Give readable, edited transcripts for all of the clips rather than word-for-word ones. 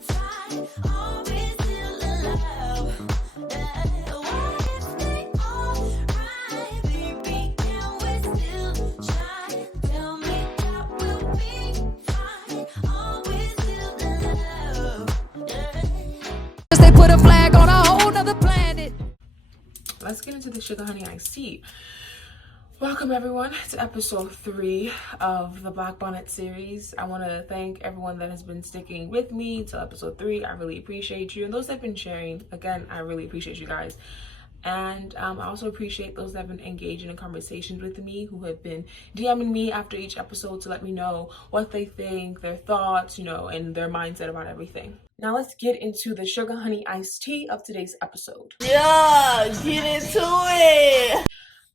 fight? Are we still in love? Why is it alright, baby? Can we still try? Tell me that we'll be fine. Are we still in love? They put a flag on a whole nother planet. Let's get into the sugar honey iced tea. Welcome everyone to episode 3 of the Black Bonnet series. I want to thank everyone that has been sticking with me till episode 3. I really appreciate you, and those that have been sharing, again, I really appreciate you guys. And I also appreciate those that have been engaging in conversations with me, who have been DMing me after each episode to let me know what they think, their thoughts, and their mindset about everything. Now let's get into the sugar honey iced tea of today's episode. Yeah, get into it.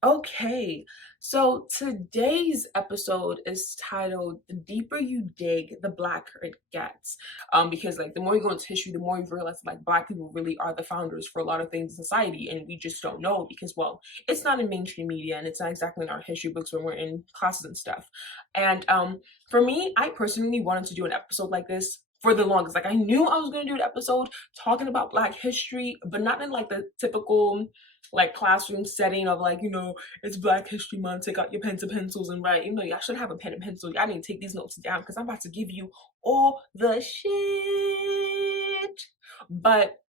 Okay, so today's episode is titled "The Deeper You Dig, the Blacker It Gets." Because the more you go into history, the more you realize Black people really are the founders for a lot of things in society, and we just don't know because, well, it's not in mainstream media and it's not exactly in our history books when we're in classes and stuff. And for me, I personally wanted to do an episode like this for the longest. I knew I was going to do an episode talking about Black history, but not in the typical classroom setting of it's Black History Month, take out your pens and pencils and write. Y'all should have a pen and pencil. Y'all need to take these notes down because I'm about to give you all the shit. But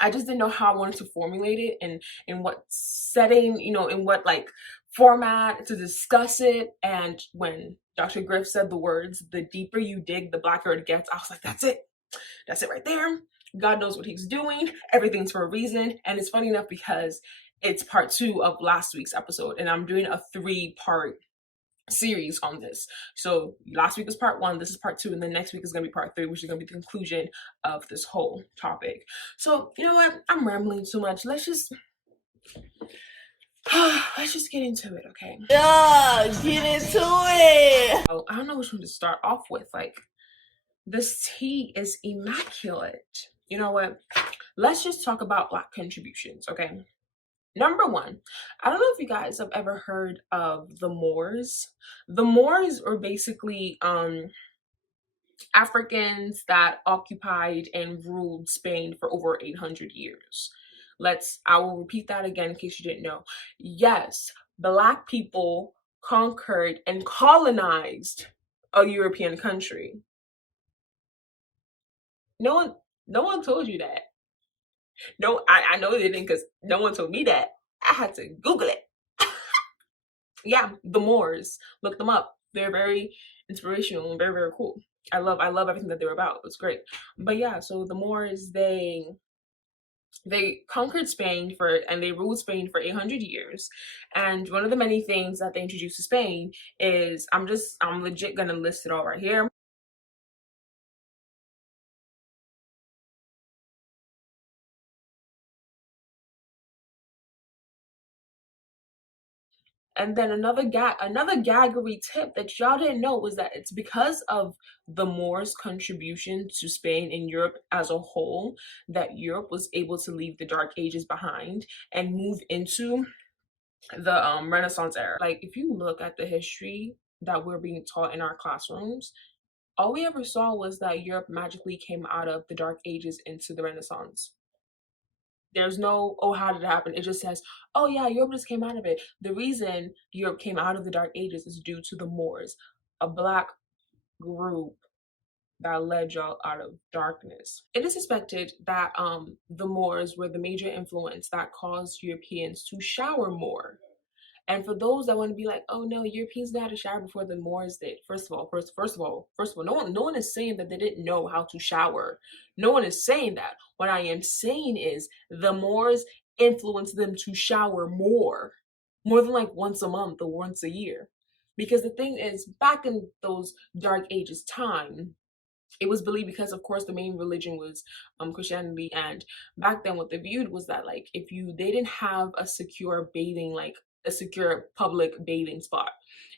I just didn't know how I wanted to formulate it and in what setting, in what format to discuss it. And when Dr. Griff said the words, "The deeper you dig, the blacker it gets," I was like, that's it. That's it right there. God knows what he's doing. Everything's for a reason. And it's funny enough because it's part 2 of last week's episode, and I'm doing a 3-part series on this. So last week was part 1, this is part 2, and then next week is going to be part 3, which is going to be the conclusion of this whole topic. So you know what? I'm rambling too much. Let's just get into it, okay? Yeah, get into it. Oh, I don't know which one to start off with. This tea is immaculate. You know what? Let's just talk about Black contributions, okay? Number 1, I don't know if you guys have ever heard of the Moors. The Moors are basically Africans that occupied and ruled Spain for over 800 years. I will repeat that again in case you didn't know. Yes, Black people conquered and colonized a European country. No one told you that. No, I know they didn't because no one told me that. I had to Google it. Yeah, the Moors. Look them up. They're very inspirational and very, very cool. I love everything that they're about. It's great. But yeah, so the Moors, they conquered Spain and they ruled Spain for 800 years. And one of the many things that they introduced to Spain is, I'm legit gonna list it all right here. And then another gaggery tip that y'all didn't know was that it's because of the Moors' contribution to Spain and Europe as a whole that Europe was able to leave the Dark Ages behind and move into the Renaissance era. If you look at the history that we're being taught in our classrooms, all we ever saw was that Europe magically came out of the Dark Ages into the Renaissance. There's no, oh, how did it happen? It just says, oh yeah, Europe just came out of it. The reason Europe came out of the Dark Ages is due to the Moors, a Black group that led y'all out of darkness. It is suspected that the Moors were the major influence that caused Europeans to shower more. And for those that want to be like, oh no, Europeans know how to shower before the Moors did. First of all, no one is saying that they didn't know how to shower. No one is saying that. What I am saying is the Moors influenced them to shower more than once a month or once a year. Because the thing is, back in those Dark Ages time, it was believed, because of course the main religion was Christianity, and back then what they viewed was that if they didn't have a secure a secure public bathing spot,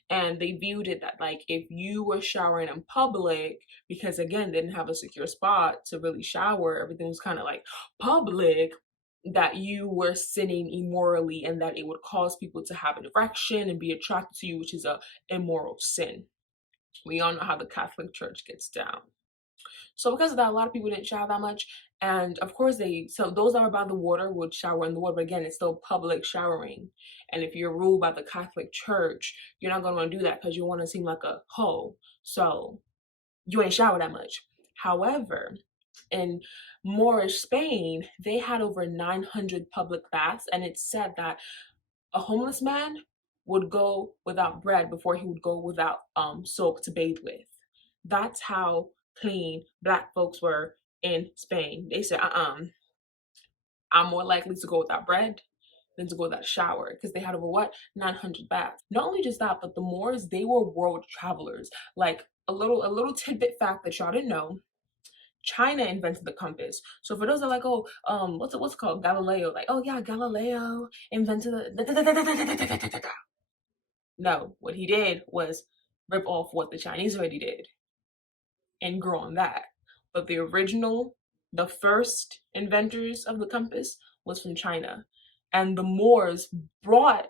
and they viewed it that if you were showering in public, because again they didn't have a secure spot to really shower, everything was kind of public, that you were sinning immorally and that it would cause people to have an erection and be attracted to you, which is a immoral sin. We all know how the Catholic Church gets down. So because of that, a lot of people didn't shower that much. And of course, so those that were by the water would shower in the water. But again, it's still public showering. And if you're ruled by the Catholic Church, you're not going to want to do that because you want to seem like a hoe. So you ain't shower that much. However, in Moorish Spain, they had over 900 public baths, and it's said that a homeless man would go without bread before he would go without soap to bathe with. That's how clean Black folks were in Spain. They said, I'm more likely to go without bread than to go without a shower, because they had over what, 900 baths. Not only just that, but the Moors, they were world travelers. Like a little tidbit fact that y'all didn't know. China invented the compass. So for those that are like, oh, what's it called? Galileo. Like, oh yeah, Galileo invented the. No, what he did was rip off what the Chinese already did and grow on that. But the first inventors of the compass was from China. And the Moors brought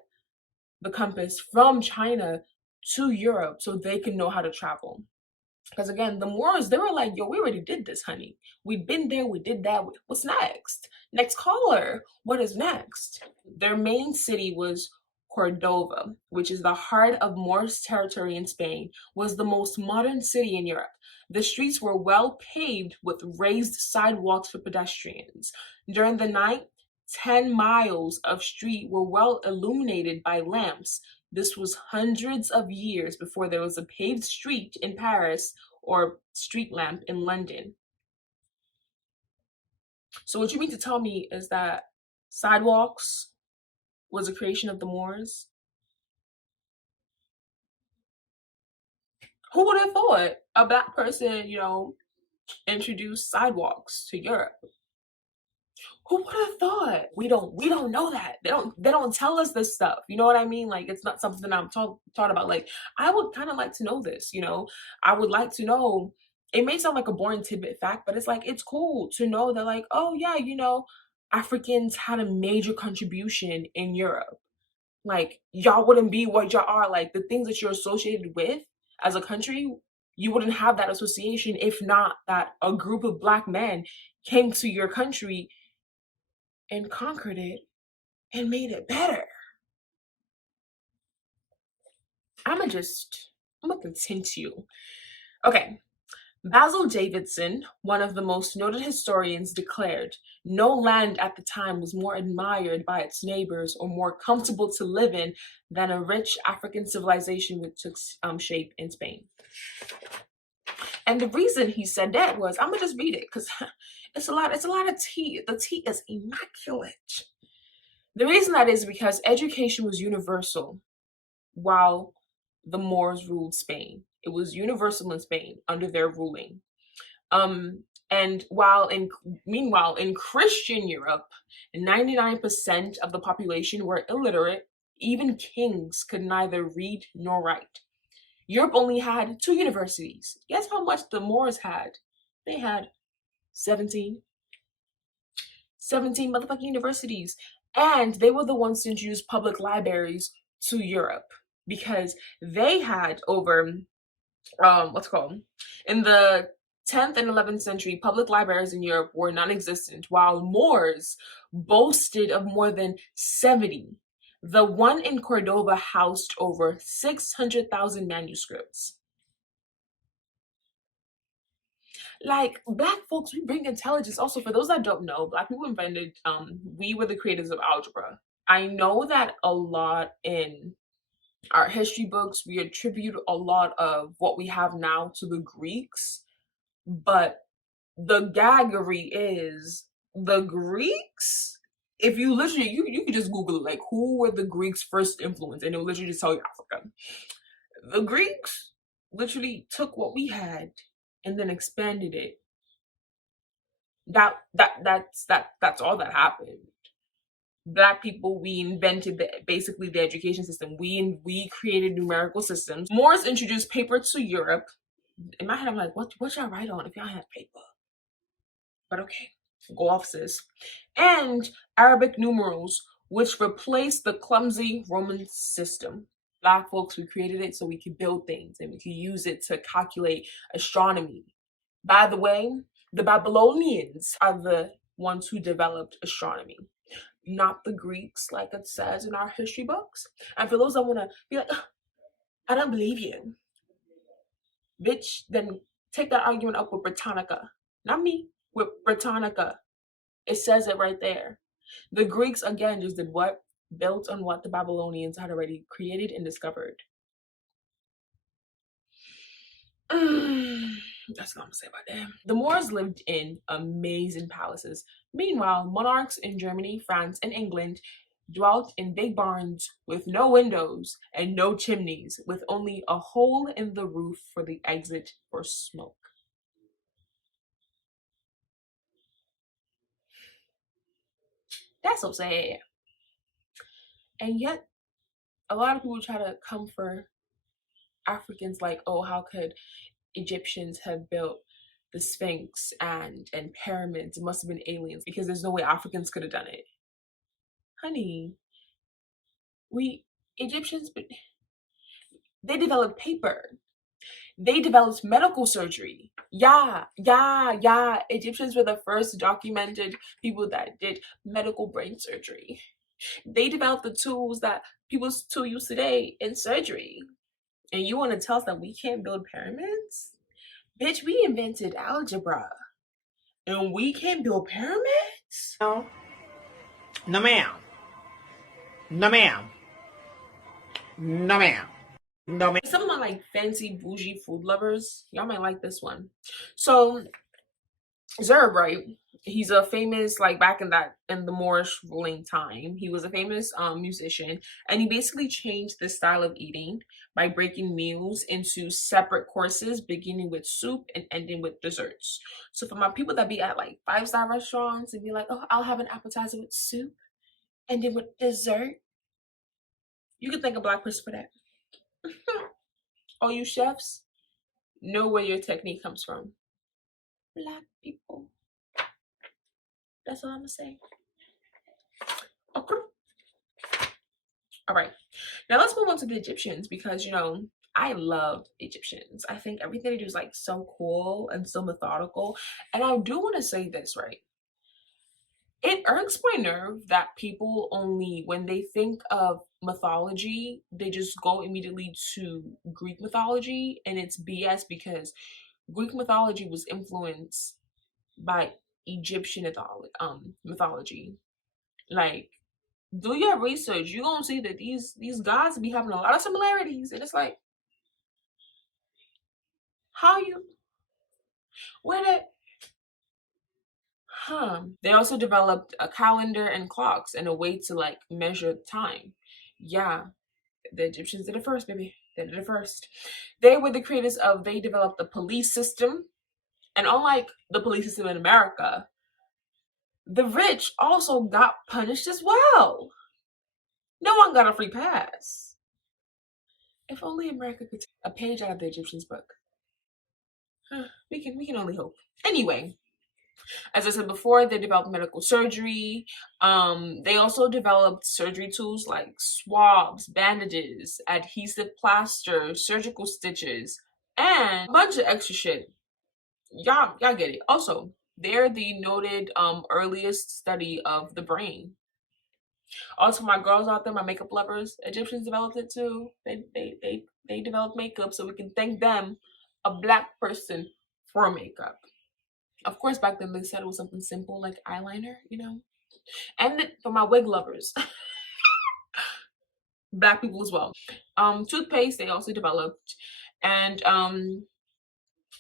the compass from China to Europe so they could know how to travel. Because again, the Moors, they were like, yo, we already did this, honey. We've been there, we did that. What's next? Next caller. What is next? Their main city was Cordova, which is the heart of Moorish territory in Spain, was the most modern city in Europe. The streets were well paved with raised sidewalks for pedestrians. During the night, 10 miles of street were well illuminated by lamps. This was hundreds of years before there was a paved street in Paris or street lamp in London. So what you mean to tell me is that sidewalks was a creation of the Moors? Who would have thought a Black person, introduced sidewalks to Europe? Who would have thought? We don't know that. They don't tell us this stuff. You know what I mean? Like, it's not something I'm taught about. Like, I would kind of like to know this, I would like to know. It may sound like a boring tidbit fact, but it's like, it's cool to know that, like, oh yeah, Africans had a major contribution in Europe. Like, y'all wouldn't be what y'all are. Like, the things that you're associated with as a country, you wouldn't have that association if not that a group of Black men came to your country and conquered it and made it better. I'm gonna continue. Okay. Basil Davidson, one of the most noted historians, declared, no land at the time was more admired by its neighbors or more comfortable to live in than a rich African civilization which took shape in Spain. And the reason he said that was, I'm gonna just read it because it's a lot of tea. The tea is immaculate. The reason that is because education was universal while the Moors ruled Spain. It was universal in Spain under their ruling. And meanwhile, in Christian Europe, 99% of the population were illiterate. Even kings could neither read nor write. Europe only had 2 universities. Guess how much the Moors had? They had 17 motherfucking universities. And they were the ones to introduce public libraries to Europe because they had over, in the 10th and 11th century, public libraries in Europe were non-existent, while Moors boasted of more than 70. The one in Cordova housed over 600,000 manuscripts. Like, Black folks, we bring intelligence. Also, for those that don't know, Black people invented, we were the creators of algebra. I know that a lot in our history books, we attribute a lot of what we have now to the Greeks, but the gaggery is the Greeks. If you literally, you can just Google it, like, who were the Greeks' first influence, and it'll literally just tell you Africa. The Greeks literally took what we had and then expanded it. That's all that happened. Black people, we invented basically the education system. We created numerical systems. Moors introduced paper to Europe. In my head, I'm like, what y'all write on if y'all had paper? But okay, go off, sis. And Arabic numerals, which replaced the clumsy Roman system. Black folks, we created it so we could build things and we could use it to calculate astronomy. By the way, the Babylonians are the ones who developed astronomy, not the Greeks, like it says in our history books. And for those that want to be like, "Ugh, I don't believe you," bitch, then take that argument up with Britannica. Not me, with Britannica. It says it right there. The Greeks, again, just did what? Built on what the Babylonians had already created and discovered. That's all I'm gonna say about that. The Moors lived in amazing palaces. Meanwhile, monarchs in Germany, France, and England dwelt in big barns with no windows and no chimneys, with only a hole in the roof for the exit for smoke. That's so sad. And yet, a lot of people try to come for Africans like, oh, how could Egyptians have built the Sphinx and pyramids? It must have been aliens because there's no way Africans could have done it. Honey, we Egyptians, they developed paper. They developed medical surgery. Yeah, yeah, yeah. Egyptians were the first documented people that did medical brain surgery. They developed the tools that people still use today in surgery. And you want to tell us that we can't build pyramids? Bitch, we invented algebra. And we can't build pyramids? No. No, ma'am. No, ma'am. No, ma'am. No, ma'am. Some of my like fancy bougie food lovers, y'all might like this one. So Zerb, right? He's a famous, like back in the Moorish ruling time, he was a famous musician, and he basically changed the style of eating by breaking meals into separate courses, beginning with soup and ending with desserts. So for my people that be at like 5-star restaurants and be like, oh, I'll have an appetizer with soup, ending with dessert, you can thank a Black person for that. All you chefs, know where your technique comes from. Black people. That's all I'm gonna say. Okay. All right. Now let's move on to the Egyptians because I love Egyptians. I think everything they do is like so cool and so methodical. And I do want to say this, right? It irks my nerve that people only, when they think of mythology, they just go immediately to Greek mythology, and it's BS because Greek mythology was influenced by Egyptian mythology. Like, do your research. You're gonna see that these gods be having a lot of similarities, and it's like, how you, where did, They also developed a calendar and clocks and a way to like measure time. Yeah, the Egyptians did it first, baby. They did it first. They were the creators of. They developed the police system, and unlike the police system in America, the rich also got punished as well. No one got a free pass. If only America could take a page out of the Egyptians' book. We can only hope. Anyway, as I said before, they developed medical surgery. They also developed surgery tools like swabs, bandages, adhesive plaster, surgical stitches, and a bunch of extra shit. Y'all get it. Also, they're the noted earliest study of the brain. Also, my girls out there, my makeup lovers, Egyptians developed it too. They developed makeup, so we can thank them, a Black person, for makeup. Of course, back then they said it was something simple like eyeliner, And for my wig lovers, Black people as well. Toothpaste they also developed, and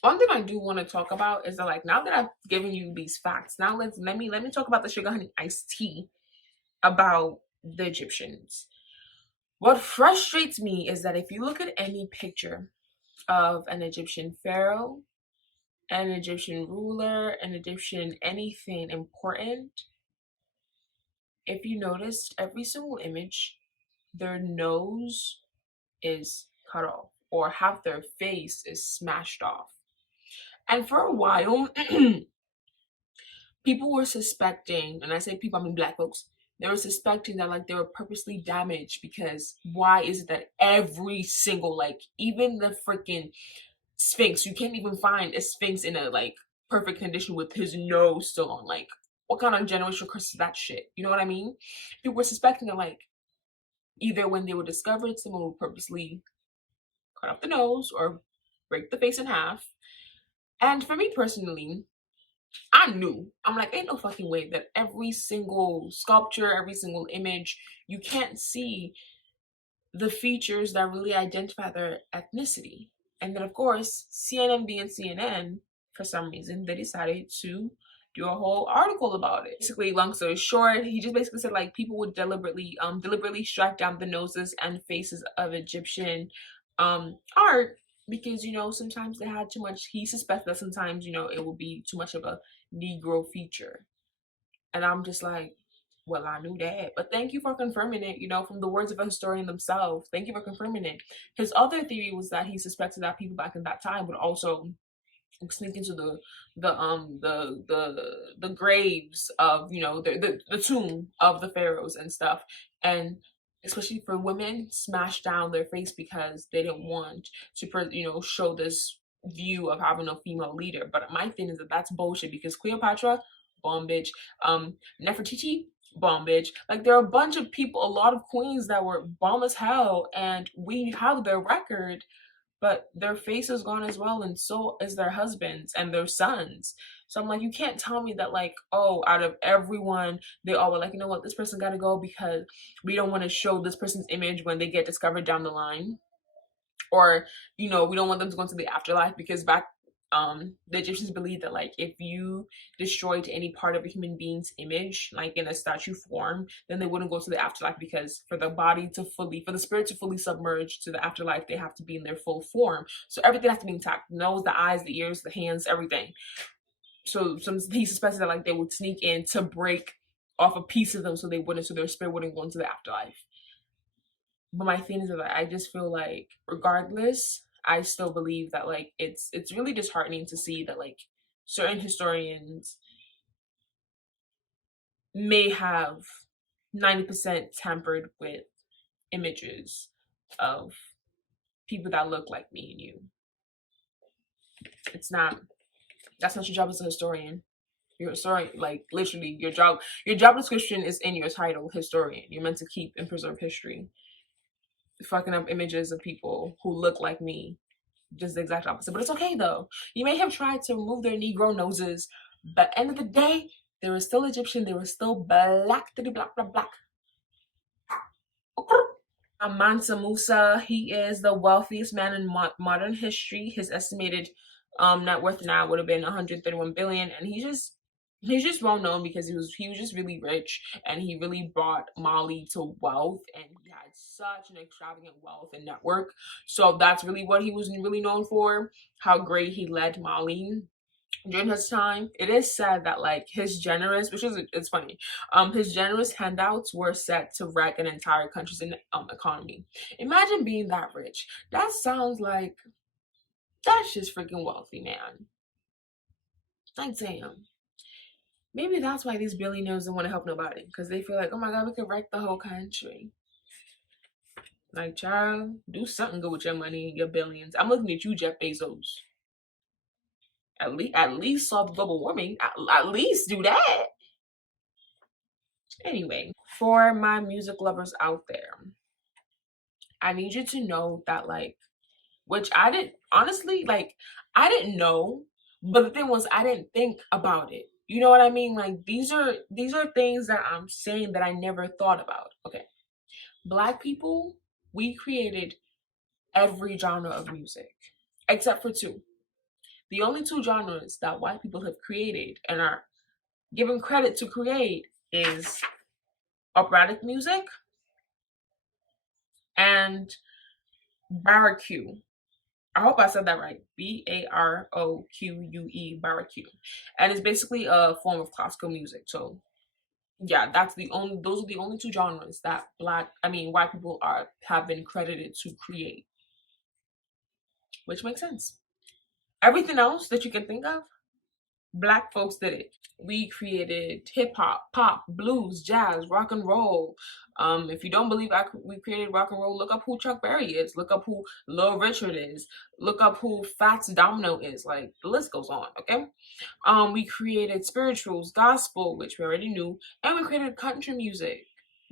one thing I do want to talk about is that, like, now that I've given you these facts, now let me talk about the sugar honey iced tea about the Egyptians. What frustrates me is that if you look at any picture of an Egyptian pharaoh, an Egyptian ruler, an Egyptian anything important, if you noticed every single image, their nose is cut off or half their face is smashed off. And for a while, people were suspecting, and I say people, I mean Black folks, they were suspecting that like they were purposely damaged because why is it that every single, like even the freaking Sphinx. You can't even find a Sphinx in a like perfect condition with his nose still on. Like, what kind of generational curse is that shit? You know what I mean? People were suspecting that like either when they were discovered, someone would purposely cut off the nose or break the face in half. And for me personally, I knew. I'm like, ain't no fucking way that every single sculpture, every single image, you can't see the features that really identify their ethnicity. And then, of course, CNN being CNN, for some reason, they decided to do a whole article about it. Basically, long story short, he just basically said like people would deliberately strike down the noses and faces of Egyptian art because sometimes they had too much. He suspects that sometimes it will be too much of a Negro feature, and I'm just like, well, I knew that, but thank you for confirming it, from the words of a historian themselves. Thank you for confirming it. His other theory was that he suspected that people back in that time would also sneak into the graves of the tomb of the pharaohs and stuff, and especially for women, smash down their face because they didn't want to show this view of having a female leader. But my thing is that that's bullshit because Cleopatra, bomb bitch, Nefertiti, bomb bitch. Like, there are a bunch of people, a lot of queens that were bomb as hell, and we have their record, but their face is gone as well, and so is their husbands and their sons. So I'm like, you can't tell me that like, oh, out of everyone, they all were like, you know what, this person got to go because we don't want to show this person's image when they get discovered down the line, or we don't want them to go into the afterlife because back the Egyptians believed that like if you destroyed any part of a human being's image like in a statue form, then they wouldn't go to the afterlife, because for the spirit to fully submerge to the afterlife, they have to be in their full form. So everything has to be intact: the nose, the eyes, the ears, the hands, everything. So he suspected that like they would sneak in to break off a piece of them so their spirit wouldn't go into the afterlife. But my thing is that I just feel like regardless, I still believe that like it's really disheartening to see that like certain historians may have 90% tampered with images of people that look like me and you. That's not your job as a historian. You're a historian, like literally your job description is in your title, historian. You're meant to keep and preserve history. Fucking up images of people who look like me, just the exact opposite. But it's okay though. You may have tried to remove their Negro noses, but at the end of the day, they were still Egyptian. They were still black, black, black, black. Mansa Musa, he is the wealthiest man in modern history. His estimated net worth now would have been 131 billion, and he's just well known because he was just really rich, and he really brought Mali to wealth, and he had such an extravagant wealth and network. So that's really what he was really known for, how great he led Mali during his time. It is said that like his generous, it's funny, his generous handouts were set to wreck an entire country's economy. Imagine being that rich. That sounds like that's just freaking wealthy, man. Like, damn. Maybe that's why these billionaires don't want to help nobody, because they feel like, oh my god, we could wreck the whole country. Like, child, do something good with your money and your billions. I'm looking at you, Jeff Bezos. At least solve global warming. At least do that. Anyway, for my music lovers out there, I need you to know that like, which I didn't honestly like, I didn't know, but the thing was I didn't think about it. You know what I mean? Like, these are things that I'm saying that I never thought about. Okay. Black people, we created every genre of music except for two. The only two genres that white people have created and are given credit to create is operatic music and baroque. I hope I said that right. Baroque, baroque. And it's basically a form of classical music. So yeah, those are the only two genres that white people have been credited to create. Which makes sense. Everything else that you can think of, Black folks did it. We created hip hop, pop, blues, jazz, rock and roll. If you don't believe we created rock and roll, look up who Chuck Berry is. Look up who Lil Richard is. Look up who Fats Domino is. Like the list goes on. Okay. We created spirituals, gospel, which we already knew, and we created country music.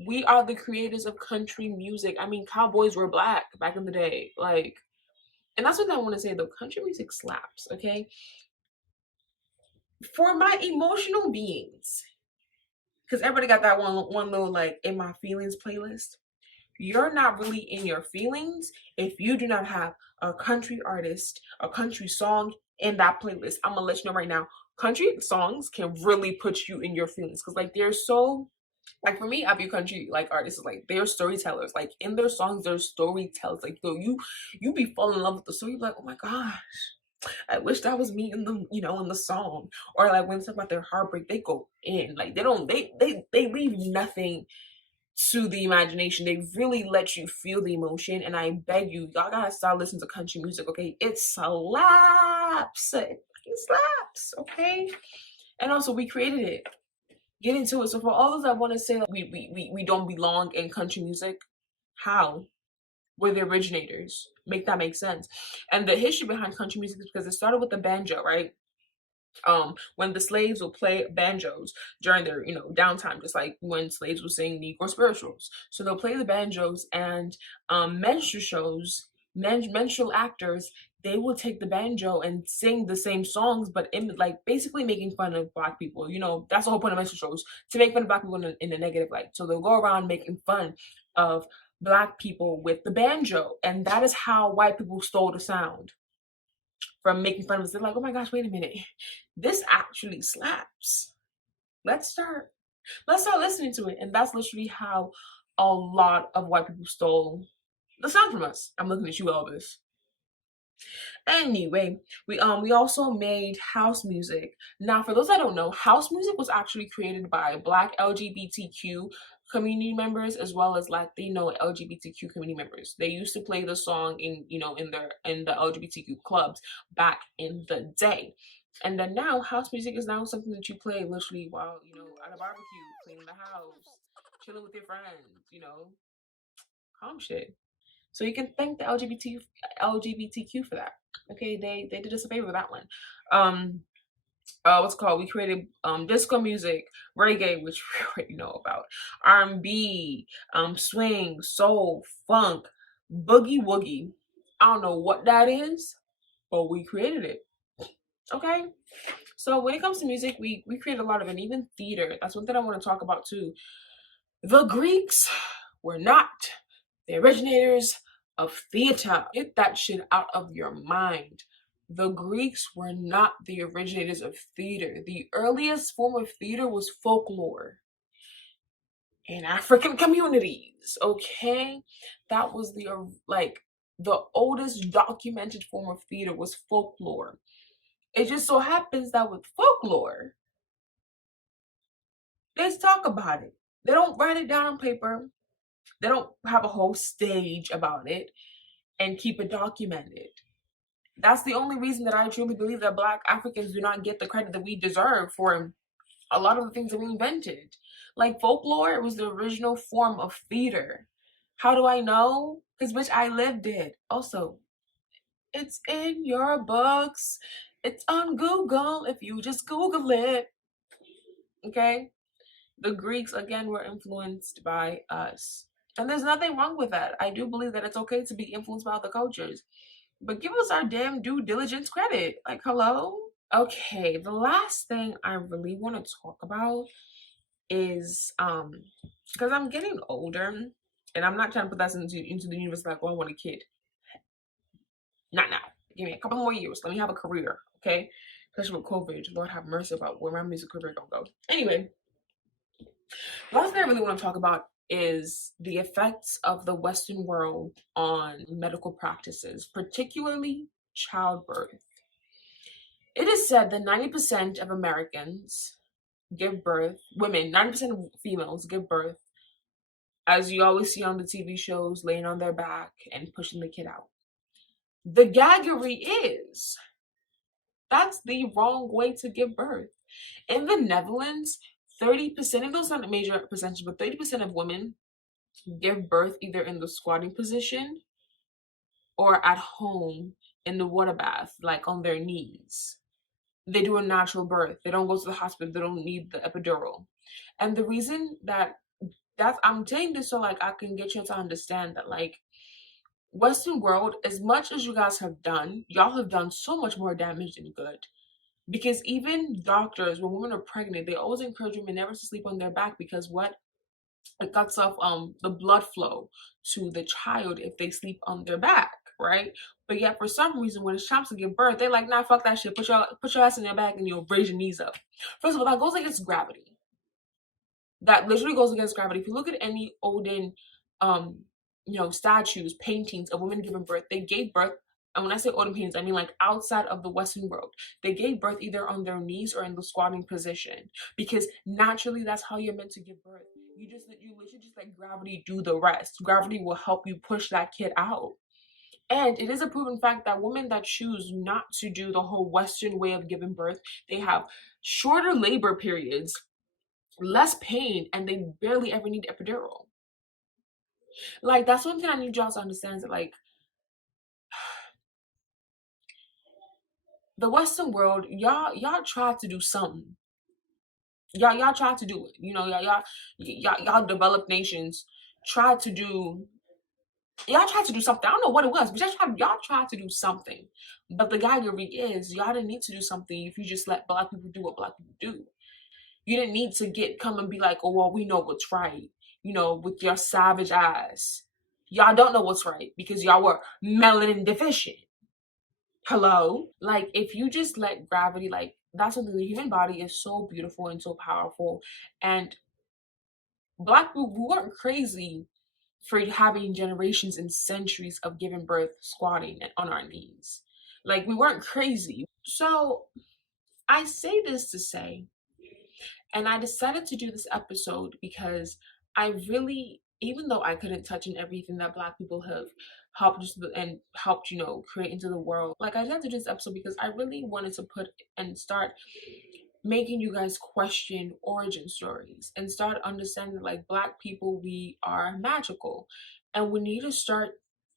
We are the creators of country music. I mean, cowboys were black back in the day. Like, and that's what I want to say though. Country music slaps. Okay. For my emotional beings, because everybody got that one little like in my feelings playlist. You're not really in your feelings if you do not have a country artist, a country song in that playlist. I'm gonna let you know right now. Country songs can really put you in your feelings because like they're so like for me, I view country like artists like they're storytellers. Like in their songs, they're storytellers. Like so you be falling in love with the story. You're like, oh my gosh, I wish that was me in the in the song. Or like when they talk about their heartbreak, they go in. Like they don't they leave nothing to the imagination. They really let you feel the emotion. And I beg you, y'all gotta start listening to country music, okay? It slaps. It fucking slaps, okay? And also we created it. Get into it. So for all those that want to say that we don't belong in country music, how? We're the originators. Make that make sense. And the history behind country music is because it started with the banjo, right? When the slaves will play banjos during their downtime, just like when slaves will sing Negro spirituals. So they'll play the banjos, and minstrel shows, minstrel actors, they will take the banjo and sing the same songs, but in like basically making fun of black people. That's the whole point of minstrel shows, to make fun of black people in a negative light. So they'll go around making fun of black people with the banjo, and that is how white people stole the sound from making fun of us. They're like, oh my gosh, wait a minute, this actually slaps. Let's start listening to it. And that's literally how a lot of white people stole the sound from us. I'm looking at you, Elvis. Anyway, we also made house music. Now, for those that don't know, house music was actually created by Black LGBTQ community members as well as Latino LGBTQ community members. They used to play the song in the LGBTQ clubs back in the day. And then now house music is now something that you play literally while, at a barbecue, cleaning the house, chilling with your friends, calm shit. So you can thank the LGBTQ for that. Okay, they did us a favor with that one. What's it called? We created disco music, reggae, which we already know about, R&B, swing, soul, funk, boogie woogie. I don't know what that is, but we created it. Okay. So when it comes to music, we create a lot of it, and even theater. That's one thing I want to talk about too. The Greeks were not the originators of theater. Get that shit out of your mind. The Greeks were not the originators of theater. The earliest form of theater was folklore in African communities. Okay, that was the oldest documented form of theater was folklore. It just so happens that with folklore, they just talk about it. They don't write it down on paper. They don't have a whole stage about it and keep it documented. That's the only reason that I truly believe that Black Africans do not get the credit that we deserve for a lot of the things that we invented. Like folklore was the original form of theater. How do I know? Because bitch, I lived it. Also, it's in your books. It's on Google if you just Google it. Okay? The Greeks, again, were influenced by us. And there's nothing wrong with that. I do believe that it's okay to be influenced by other cultures. But give us our damn due diligence credit. Like, hello? Okay, the last thing I really want to talk about is because I'm getting older, and I'm not trying to put that into the universe like, oh, I want a kid. Not now. Give me a couple more years. Let me have a career, okay? Especially with COVID. Lord have mercy about where my music career gonna go. Anyway, the last thing I really want to talk about is the effects of the Western world on medical practices, particularly childbirth. It is said that 90% of Americans give birth, women, 90% of females give birth, as you always see on the TV shows, laying on their back and pushing the kid out. The gaggery is That's the wrong way to give birth. In the Netherlands, 30%, and those are not a major percentage, but 30% of women give birth either in the squatting position or at home in the water bath, like on their knees. They do a natural birth. They don't go to the hospital. They don't need the epidural. And the reason that's I'm saying this so like I can get you to understand that like Western world, as much as you guys have done, y'all have done so much more damage than good. Because even doctors, when women are pregnant, they always encourage women never to sleep on their back because what? It cuts off the blood flow to the child if they sleep on their back, right? But yet for some reason when it's time to give birth, they're like, nah, fuck that shit. Put your ass in your back and you'll raise your knees up. First of all, that goes against gravity. That literally goes against gravity. If you look at any olden statues, paintings of women giving birth, they gave birth, and when I say olden paintings, I mean like outside of the Western world. They gave birth either on their knees or in the squatting position because naturally that's how you're meant to give birth. You literally just let gravity do the rest. Gravity will help you push that kid out. And it is a proven fact that women that choose not to do the whole Western way of giving birth, they have shorter labor periods, less pain, and they barely ever need epidural. Like that's one thing I need y'all to understand, that like the Western world, y'all tried to do something. Y'all tried to do it. You know, y'all developed nations tried to do y'all tried to do something. I don't know what it was, but y'all tried to do something. But the gaggery is y'all didn't need to do something if you just let black people do what black people do. You didn't need to come and be like, oh well, we know what's right, with your savage ass. Y'all don't know what's right because y'all were melanin deficient. Hello? Like, if you just let gravity, like, that's something, the human body is so beautiful and so powerful. And black people, we weren't crazy for having generations and centuries of giving birth squatting and on our knees. Like, we weren't crazy. So, I say this to say, and I decided to do this episode because I really, even though I couldn't touch on everything that black people have helped, create into the world, like I decided to do this episode because I really wanted to put and start making you guys question origin stories and start understanding like black people, we are magical and we need to start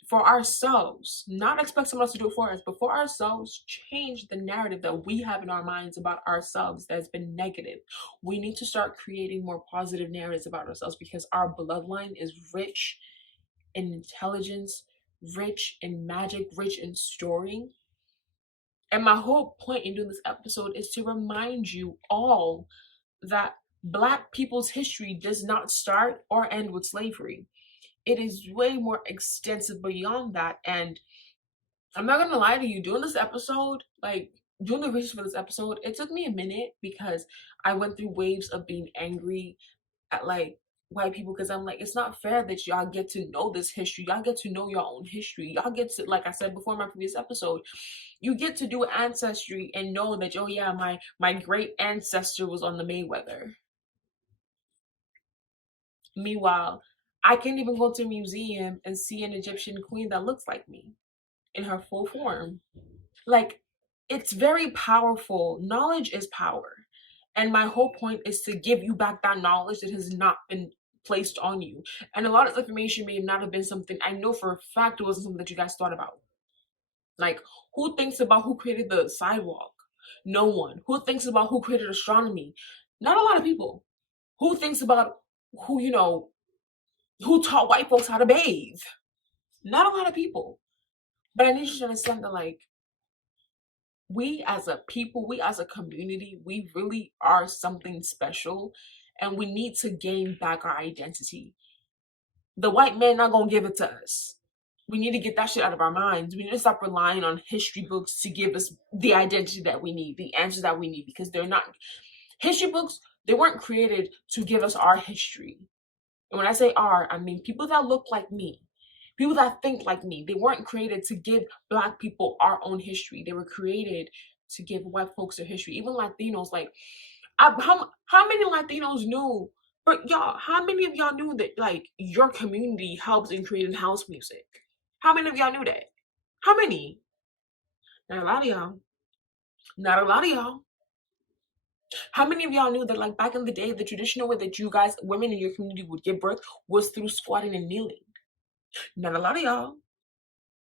for ourselves, not expect someone else to do it for us, but for ourselves, change the narrative that we have in our minds about ourselves that's been negative. We need to start creating more positive narratives about ourselves because our bloodline is rich in intelligence, rich in magic, rich in story. And my whole point in doing this episode is to remind you all that black people's history does not start or end with slavery. It is way more extensive beyond that. And I'm not gonna lie to you, doing this episode, like doing the research for this episode, it took me a minute because I went through waves of being angry at like white people because I'm like, it's not fair that y'all get to know this history. Y'all get to know your own history. Y'all get to, like I said before in my previous episode, you get to do ancestry and know that, oh yeah, my great ancestor was on the Mayweather. Meanwhile, I can't even go to a museum and see an Egyptian queen that looks like me in her full form. Like, it's very powerful. Knowledge is power. And my whole point is to give you back that knowledge that has not been placed on you. And a lot of information may not have been something, I know for a fact it wasn't something that you guys thought about. Like, who thinks about who created the sidewalk? No one. Who thinks about who created astronomy? Not a lot of people. Who thinks about who taught white folks how to bathe? Not a lot of people. But I need you to understand that, like, we as a people, we as a community, we really are something special and we need to gain back our identity. The white man not gonna give it to us. We need to get that shit out of our minds. We need to stop relying on history books to give us the identity that we need, the answers that we need, because they're not. History books, they weren't created to give us our history. And when I say our, I mean people that look like me, people that think like me. They weren't created to give black people our own history. They were created to give white folks their history. Even Latinos, like, how many Latinos knew? But y'all, how many of y'all knew that like your community helps in creating house music? How many of y'all knew that? How many? Not a lot of y'all. Not a lot of y'all. How many of y'all knew that, like, back in the day, the traditional way that you guys, women in your community, would give birth was through squatting and kneeling? Not a lot of y'all.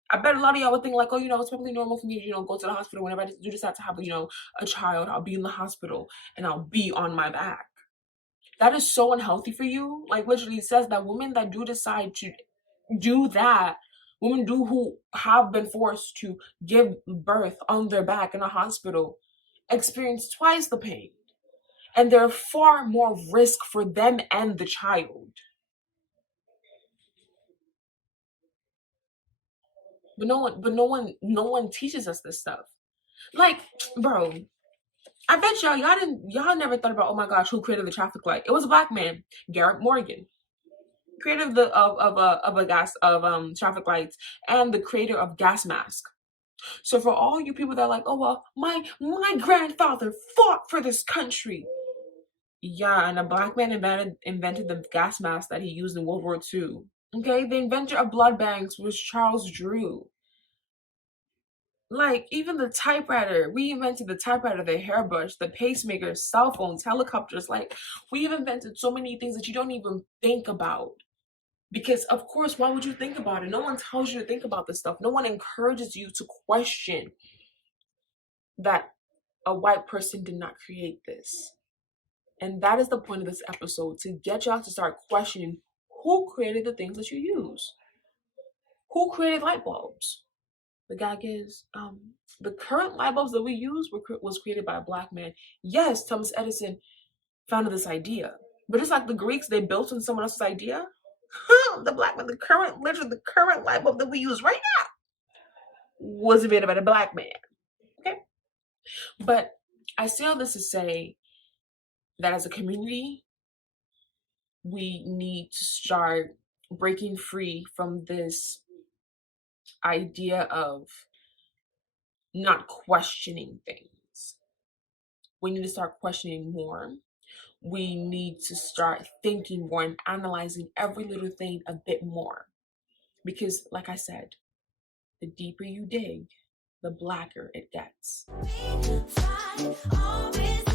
I bet a lot of y'all would think like, oh, it's probably normal for me to, go to the hospital whenever I do decide to have, a child. I'll be in the hospital and I'll be on my back. That is so unhealthy for you. Like, literally, it says that women that do decide to do that, women who have been forced to give birth on their back in a hospital, experience twice the pain. And there are far more risk for them and the child. But no one teaches us this stuff. Like, bro, I bet y'all never thought about, oh my gosh, who created the traffic light? It was a black man, Garrett Morgan, creator of traffic lights and the creator of gas mask. So for all you people that are like, oh well, my grandfather fought for this country. Yeah, and a black man invented the gas mask that he used in World War II. Okay, the inventor of blood banks was Charles Drew. Like, even the typewriter, we invented the typewriter, the hairbrush, the pacemaker, cell phones, helicopters. Like, we've invented so many things that you don't even think about. Because, of course, why would you think about it? No one tells you to think about this stuff. No one encourages you to question that a white person did not create this. And that is the point of this episode, to get y'all to start questioning who created the things that you use. Who created light bulbs? The gag is, the current light bulbs that we use was created by a black man. Yes, Thomas Edison founded this idea, but it's like the Greeks, they built on someone else's idea. The black man, the current light bulb that we use right now was invented by a black man. Okay, but I say all this to say that as a community, we need to start breaking free from this idea of not questioning things. We need to start questioning more. We need to start thinking more and analyzing every little thing a bit more. Because, like I said, the deeper you dig, the blacker it gets. We fight always